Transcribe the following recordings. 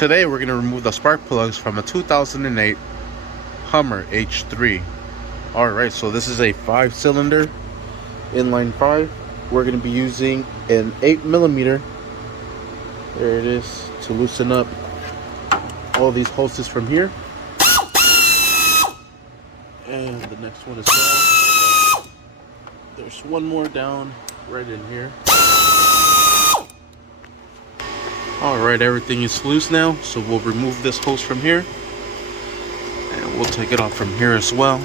Today we're going to remove the spark plugs from a 2008 Hummer H3. Alright, so this is a 5-cylinder inline 5. We're going to be using an 8mm, there it is, to loosen up all these hoses from here. And the next one as well. There's one more down right in here. Alright, everything is loose now, so we'll remove this hose from here. And we'll take it off from here as well.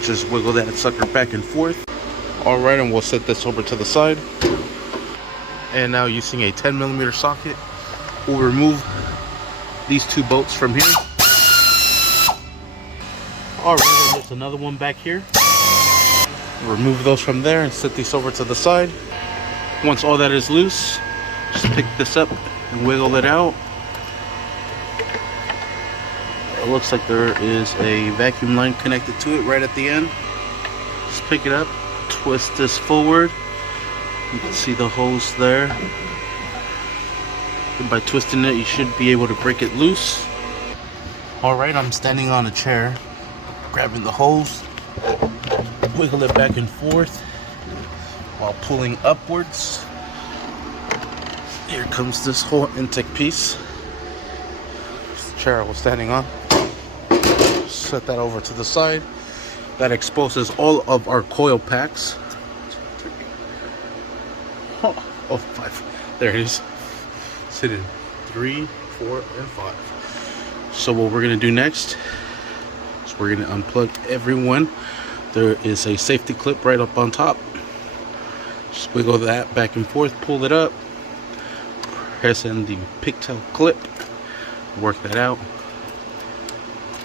Just wiggle that sucker back and forth. Alright, and we'll set this over to the side. And now using a 10mm socket, we'll remove these two bolts from here. Alright, there's another one back here. Remove those from there and set these over to the side. Once all that is loose, just pick this up and wiggle it out. It looks like there is a vacuum line connected to it right at the end. Just pick it up, twist this forward. You can see the hose there. And by twisting it, you should be able to break it loose. Alright, I'm standing on a chair, grabbing the hose, wiggle it back and forth while pulling upwards. Here comes this whole intake piece. This chair I was standing on. Set that over to the side. That exposes all of our coil packs. Oh, 5. There it is. Sitting 3, 4, and 5. So what we're gonna do next is we're gonna unplug every one. There is a safety clip right up on top. Just wiggle that back and forth, pull it up, press in the pigtail clip, work that out.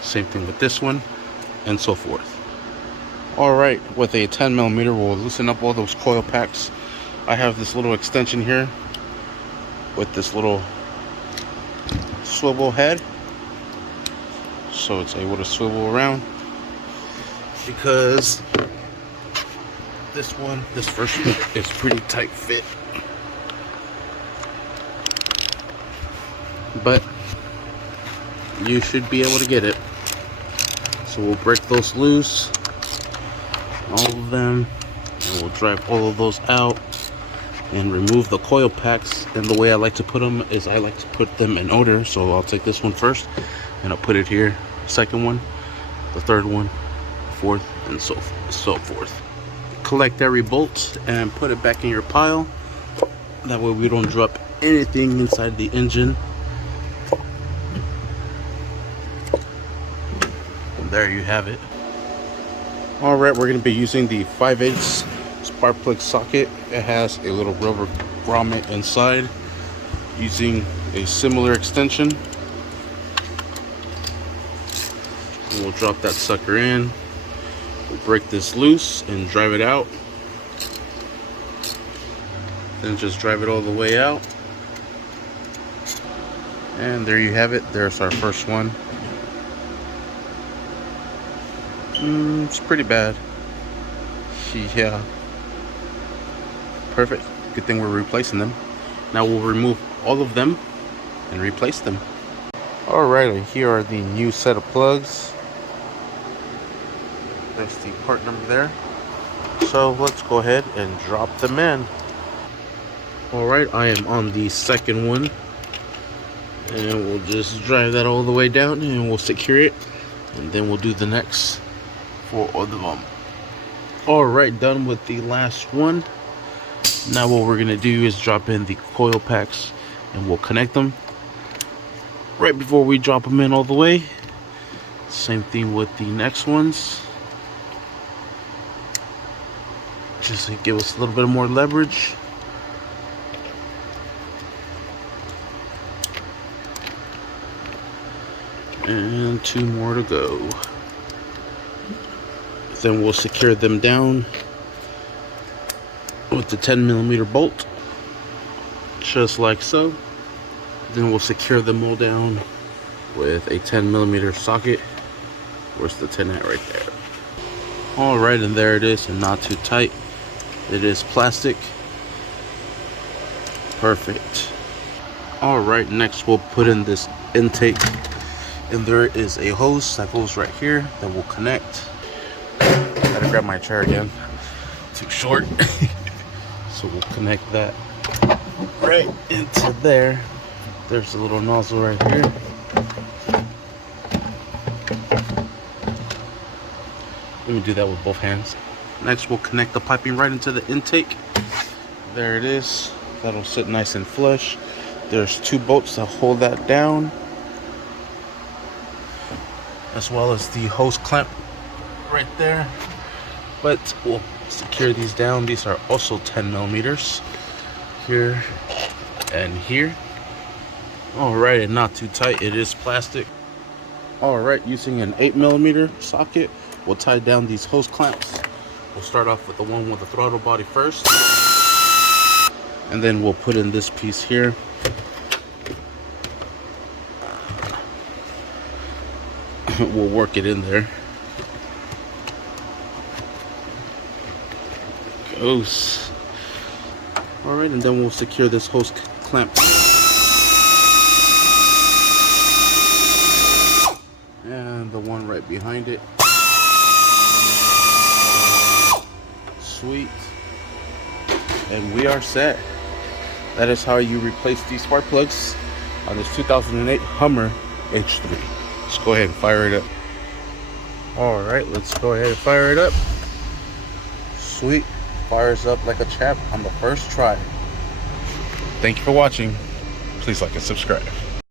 Same thing with this one, and so forth. Alright, with a 10mm, we'll loosen up all those coil packs. I have this little extension here with this little swivel head, so it's able to swivel around. Because this first one is pretty tight fit, but you should be able to get it. So we'll break those loose, all of them, and we'll drive all of those out and remove the coil packs. And the way I like to put them is I like to put them in order. So I'll take this one first and I'll put it here, second one, the third one, fourth, and so forth. Collect every bolt and put it back in your pile. That way we don't drop anything inside the engine. There you have it. Alright, we're going to be using the 5/8 spark plug socket. It has a little rubber grommet inside, using a similar extension. And we'll drop that sucker in. We'll break this loose and drive it out. Then just drive it all the way out. And there you have it. There's our first one. It's pretty bad. Yeah. Perfect. Good thing we're replacing them. Now we'll remove all of them and replace them. Alright, here are the new set of plugs. There's the part number there. So let's go ahead and drop them in. Alright, I am on the second one. And we'll just drive that all the way down and we'll secure it. And then we'll do the next for all of them. Alright, done with the last one. Now what we're gonna do is drop in the coil packs and we'll connect them right before we drop them in all the way. Same thing with the next ones, just to give us a little bit more leverage. And 2 more to go. Then we'll secure them down with the 10mm bolt, just like so. Then we'll secure them all down with a 10mm socket. Where's the 10 at? Right there. Alright, and there it is, and not too tight. It is plastic. Perfect. Alright, next we'll put in this intake, and there is a hose that goes right here that will connect. Gotta grab my chair again, too short. So we'll connect that right into there. There's a little nozzle right here. Let me do that with both hands. Next we'll connect the piping right into the intake. There it is. That'll sit nice and flush. There's 2 bolts that hold that down, as well as the hose clamp right there. But we'll secure these down. These are also 10 millimeters here and here. Alright, and not too tight. It is plastic. Alright, using an 8 millimeter socket, we'll tie down these hose clamps. We'll start off with the one with the throttle body first, and then we'll put in this piece here. We'll work it in there. Goes. Alright, and then we'll secure this hose clamp. And the one right behind it. Sweet. And we are set. That is how you replace these spark plugs on this 2008 Hummer H3. Let's go ahead and fire it up. Alright, let's go ahead and fire it up. Sweet. Fires up like a champ on the first try. Thank you for watching. Please like and subscribe.